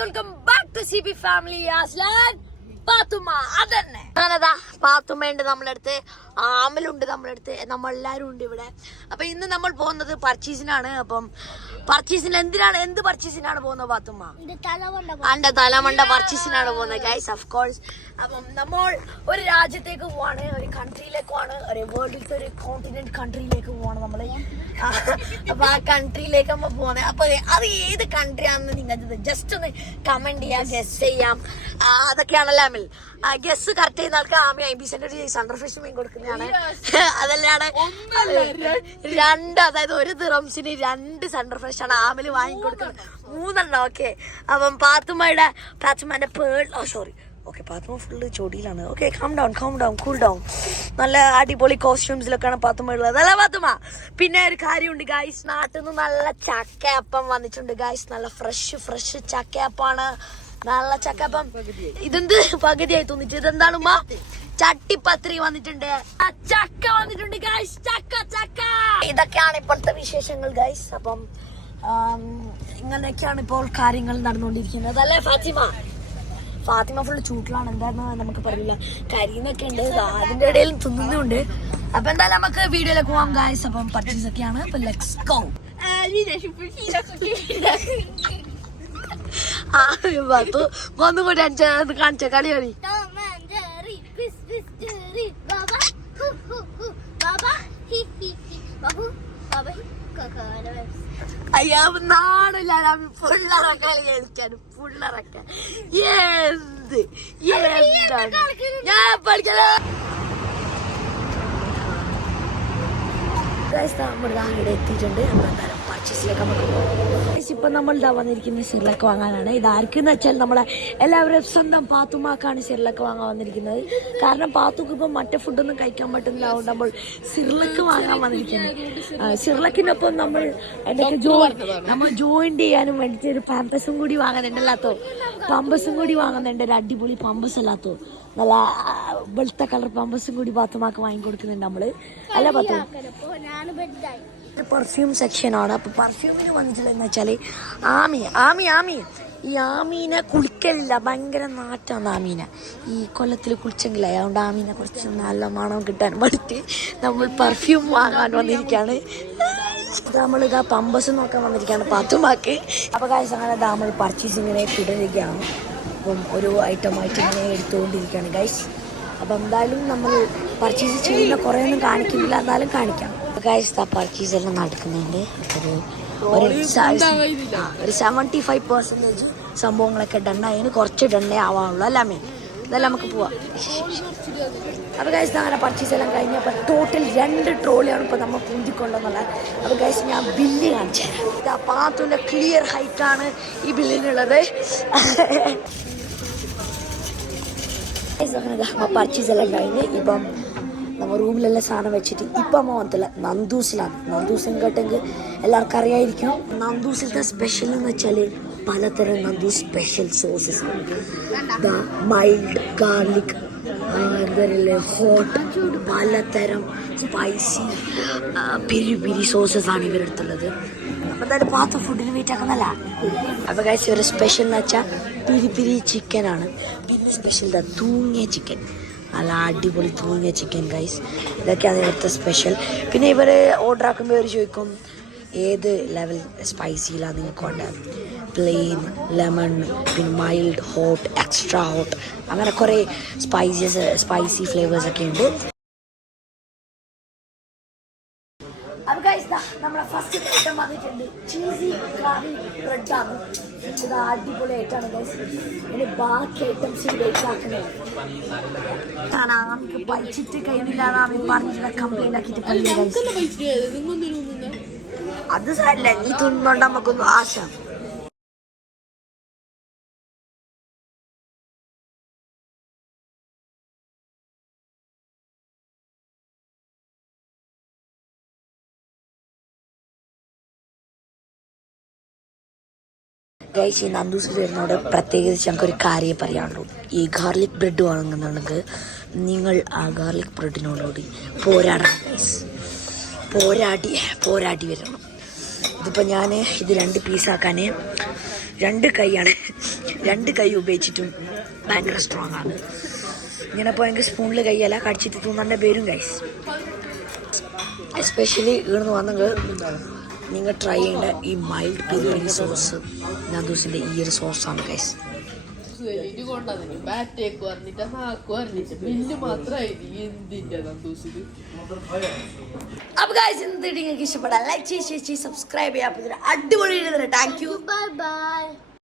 Welcome back to Sibi family. Aslan Pathumma അതന്നെ ഞാനതാ പാത്തുമ്മയുണ്ട് നമ്മളടുത്ത്, ആമലുണ്ട് നമ്മളടുത്ത്, നമ്മളെല്ലാരും ഉണ്ട് ഇവിടെ. അപ്പൊ ഇന്ന് നമ്മൾ പോകുന്നത് പർച്ചേസിനാണ്. അപ്പം പർച്ചേസിന് എന്ത് പർച്ചേസിനാണ് പോകുന്നത് പാത്തുമ്മ? എന്റെ തലമണ്ട പർച്ചേസിനാണ് പോകുന്നത് ഗൈസ്, ഓഫ് കോഴ്സ്. അപ്പം നമ്മൾ ഒരു രാജ്യത്തേക്ക് പോവാണ്, ഒരു കൺട്രിയിലേക്ക് പോവാണ്, ഒരു വേൾഡിലത്തെ ഒരു കോണ്ടിനെന്റ് കൺട്രിയിലേക്ക് പോവാണ് നമ്മള്. അപ്പൊ ആ കൺട്രിയിലേക്ക് നമ്മൾ പോകുന്നത്. അപ്പൊ അത് ഏത് കൺട്രി ആണെന്ന് നിങ്ങൾക്ക് ജസ്റ്റ് ഒന്ന് കമന്റ് ചെയ്യാം, ഗസ് ചെയ്യാം. അതൊക്കെയാണല്ലോ അമിൽ. ഗസ് കറക്റ്റ് ചെയ്യുന്ന ആൾക്ക് ആമി 50 സെന്റ് ഒരു സണ്ടർ ഫിഷ് മീൻ കൊടുക്കുന്നതാണ്. അതല്ലാണ് അതായത് ഒരു ദിറംസിന് 2 സണ്ടർ ഫിഷ് ആണ് ആമില് വാങ്ങിക്കൊടുക്കുന്നത്. 3 ഓക്കെ. അപ്പം പാത്തുമ്മന്റെ pearl sorry okay, Pathumma full ചൊടിയിലാണ്. Okay, calm down cool down. നല്ല അടിപൊളി കോസ്റ്റ്യൂംസിലൊക്കെയാണ് പാത്തുമ്മ ഉള്ളത്, അല്ല പാത്തുമ്മ? പിന്നെ ഒരു കാര്യമുണ്ട് ഗൈസ്, നാട്ടിൽ നിന്ന് നല്ല ചക്കയപ്പം വന്നിട്ടുണ്ട് ഗൈസ്. നല്ല ഫ്രഷ് ചക്കയപ്പാണ്, നല്ല ചക്കപ്പം. ഇതെന്ത് പകുതിയായി തോന്നിട്ട്? ഇതെന്താണ് ഉമ്മ? ചട്ടിപ്പത്രി വന്നിട്ടുണ്ട്, ചക്ക വന്നിട്ടുണ്ട് ഗൈസ്, ചക്ക. ഇതൊക്കെയാണ് ഇപ്പോഴത്തെ വിശേഷങ്ങൾ ഗൈസ്. അപ്പം ഇങ്ങനെയൊക്കെയാണ് ഇപ്പോൾ കാര്യങ്ങൾ നടന്നുകൊണ്ടിരിക്കുന്നത്, അല്ലേ ഫാത്തിമ ഫുള്ള് ചൂട്ടിലാണ്. എന്താന്ന് നമുക്ക് പറയില്ല, കരിന്നൊക്കെ ഉണ്ട്, അതിന്റെ ഇടയിൽ തിന്നുന്നുണ്ട്. അപ്പൊ എന്തായാലും നമുക്ക് വീഡിയോയിലേക്ക് പോവാം ഗൈസ്. അപ്പം പർച്ചേസ് ഒക്കെയാണ്. അപ്പൊ ലെറ്റ്സ് ഗോ. ഒന്നുകൂടി കാണിച്ച കളി അയ്യാ നാടില്ല, പിള്ളേരൊക്കെ കളിക്കാനും പിള്ളേരൊക്കെ ഞാൻ പഠിക്കല. ഇവിടെ എത്തിയിട്ടുണ്ട്. നമ്മളെന്തായാലും പർച്ചേസിലേക്ക് നമുക്ക് ഇപ്പൊ നമ്മൾ ഇതാ വന്നിരിക്കുന്നത് സിർലക്ക് വാങ്ങാനാണ്. ഇതാർക്കെന്ന് വെച്ചാൽ നമ്മളെ എല്ലാവരും സ്വന്തം പാത്തുമാക്കാണ് സിർലക്ക് വാങ്ങാൻ വന്നിരിക്കുന്നത്. കാരണം പാത്തുക്ക് ഇപ്പം മറ്റേ ഫുഡൊന്നും കഴിക്കാൻ പറ്റുന്നില്ല, അതുകൊണ്ട് നമ്മൾ സിർലക്ക് വാങ്ങാൻ വന്നിരിക്കുന്നത്. സിർലക്കിനൊപ്പം നമ്മൾ ജോയിൻ ചെയ്യാനും വേണ്ടിട്ട് ഒരു പാമ്പസും കൂടി വാങ്ങുന്നുണ്ടല്ലാത്തോ, പമ്പസും കൂടി വാങ്ങുന്നുണ്ട്. ഒരു അടിപൊളി പമ്പസ് അല്ലാത്തോ, നല്ല വെളുത്ത കളർ പമ്പസും കൂടി പാത്തുമാക്ക് വാങ്ങിക്കൊടുക്കുന്നുണ്ട് നമ്മള്, അല്ല പാത്തു? പെർഫ്യൂം സെക്ഷൻ ആണ്. അപ്പൊ പെർഫ്യൂമിന് വന്നിട്ടുള്ളതെന്ന് വെച്ചാല് ആമി ഈ ആമീനെ കുളിക്കലില്ല, ഭയങ്കര നാറ്റാണ് ആമീനെ. ഈ കൊല്ലത്തിൽ കുളിച്ചെങ്കിലേ, അതുകൊണ്ട് ആമീനെ കുറച്ച് നല്ല മണം കിട്ടാൻ വേണ്ടിട്ട് നമ്മൾ പെർഫ്യൂം വാങ്ങാൻ വന്നിരിക്കുകയാണ്. നമ്മളിതാ പമ്പസ് നോക്കാൻ വന്നിരിക്കുകയാണ് പാത്തുമാക്ക്. അപ്പൊ കാര്യം അങ്ങനെ നമ്മൾ പർച്ചേസിങ്ങിനെ തുടരുകയാണ്. അപ്പം ഓരോ ഐറ്റമായിട്ട് ഇങ്ങനെ എടുത്തുകൊണ്ടിരിക്കുകയാണ് ഗൈസ്. അപ്പം എന്തായാലും നമ്മൾ പർച്ചേസ് ചെയ്യുന്ന കുറേ ഒന്നും കാണിക്കുന്നില്ല, എന്നാലും കാണിക്കാം ഗൈസ്. ആ പർച്ചേസ് എല്ലാം നടക്കുന്നുണ്ട്. ഒരു 75% സംഭവങ്ങളൊക്കെ ഡണ്ണായതിന് കുറച്ച് ഡണ്ണേ ആവാനുള്ളൂ, അല്ലാമേ? ഇതെല്ലാം നമുക്ക് പോവാം. അപ്പോൾ ഗൈസ് അങ്ങനെ പർച്ചേസ് എല്ലാം കഴിഞ്ഞപ്പോൾ ടോട്ടൽ 2 ട്രോളിയാണ് ഇപ്പോൾ നമ്മൾ പൂന്തിക്കൊണ്ടെന്നുള്ളത്. അപ്പോൾ ഗൈസ് ഞാൻ ബില്ല് കാണിച്ചു തരാം. ഇതാ പാത്തുവിൻ്റെ ക്ലിയർ ഹൈറ്റാണ് ഈ ബില്ലിനുള്ളത്. പർച്ചേസ് എല്ലാം കഴിഞ്ഞ് ഇപ്പം നമ്മൾ റൂമിലെല്ലാം സാധനം വെച്ചിട്ട് ഇപ്പം അമ്മ വന്നില്ല, നന്ദൂസിലാണ്. നന്ദൂസും കേട്ടെങ്കിൽ എല്ലാവർക്കും അറിയായിരിക്കും. നന്ദൂസിലത്തെ സ്പെഷ്യൽ എന്ന് വെച്ചാൽ പലതരം നന്ദൂസ് സ്പെഷ്യൽ സോസസ് ആണ്. മൈൽഡ്, ഗാർലിക്, എന്താ പറയുക, ഹോട്ട്, പലതരം സ്പൈസി പിരി സോസസ് ആണ് ഇവരെടുത്തുള്ളത്. അപ്പം എന്തായാലും പാത്തു ഫുഡിന് വെയിറ്റ് ആക്കുന്നല്ല. അപ്പോൾ ഗൈസ് ഒരു സ്പെഷ്യൽ എന്ന് വെച്ചാൽ പിരി ചിക്കനാണ്. പിന്നെ സ്പെഷ്യൽ തൂങ്ങിയ ചിക്കൻ, നല്ല അടിപൊളി തൂങ്ങിയ ചിക്കൻ ഗൈസ്. ഇതൊക്കെയാണ് ഇവിടുത്തെ സ്പെഷ്യൽ. പിന്നെ ഇവർ ഓർഡർ ആക്കുമ്പോൾ ഇവർ ചോദിക്കും ഏത് ലെവൽ സ്പൈസിയിലാണ് നിങ്ങൾക്ക് വേണ്ടത്. പ്ലെയിൻ, ലെമൺ, പിന്നെ മൈൽഡ്, ഹോട്ട്, എക്സ്ട്രാ ഹോട്ട്, അങ്ങനെ കുറേ സ്പൈസി ഫ്ലേവേഴ്സൊക്കെ ഉണ്ട്. അപ്പോൾ ഗൈസ് നമ്മളെ ഫസ്റ്റ് ഐറ്റം വന്നിട്ടുണ്ട്, ചീസി ഗാർലിക് ബ്രെഡാണ്. ഇത് അടിപൊളിയായിട്ടാണ് ഗൈസ്. പിന്നെ ബാക്കി ഐറ്റംസ് വെയിറ്റ് ആക്കുന്നത് നമുക്ക് പഴിച്ചിട്ട് കഴിയുന്നില്ലാന്ന് അവൻ പറഞ്ഞിട്ടുള്ള കംപ്ലൈന്റ് ആക്കിയിട്ട് അത് സാരില്ല, നീ തിന്നോണ്ട് നമുക്കൊന്നും ആശ. ഗൈസ് ഈ നന്ദൂസിൽ വരുന്നതോടെ പ്രത്യേകിച്ച് ഞങ്ങൾക്കൊരു കാര്യം പറയാനുള്ളൂ. ഈ ഗാർലിക് ബ്രെഡ് വാങ്ങുന്നുണ്ടെങ്കിൽ നിങ്ങൾ ആ ഗാർലിക് ബ്രെഡിനോടുകൂടി പോരാടണം ഗൈസ്, പോരാടി വരണം. ഇതിപ്പോൾ ഞാൻ ഇത് 2 പീസാക്കാൻ 2 കൈയാണ് രണ്ട് കൈ ഉപയോഗിച്ചിട്ടും ഭയങ്കര സ്ട്രോങ് ആണ്. ഇങ്ങനെ പോയെങ്കിൽ സ്പൂണിൽ കൈയല്ല കടിച്ചിട്ട് തിന്നേണ്ട പേരും ഗൈസ്. എസ്പെഷ്യലി ഇവിടുന്ന് വന്നെങ്കിൽ നിങ്ങൾ ട്രൈ ചെയ്യേണ്ട ഈ മൈൽഡ് പെരി പെരി സോസ് നന്ദൂസിൻ്റെ ഈ ഒരു സോസാണ് ഗൈസ്. അപ്പൊ ഗൈസ് ഇന്നത്തെ നിങ്ങൾക്ക് ഇഷ്ടപ്പെടാം ലൈക്ക് ചെയ്ത് സബ്സ്ക്രൈബ് ചെയ്യാം. അടിപൊളി താങ്ക് യു. Bye bye.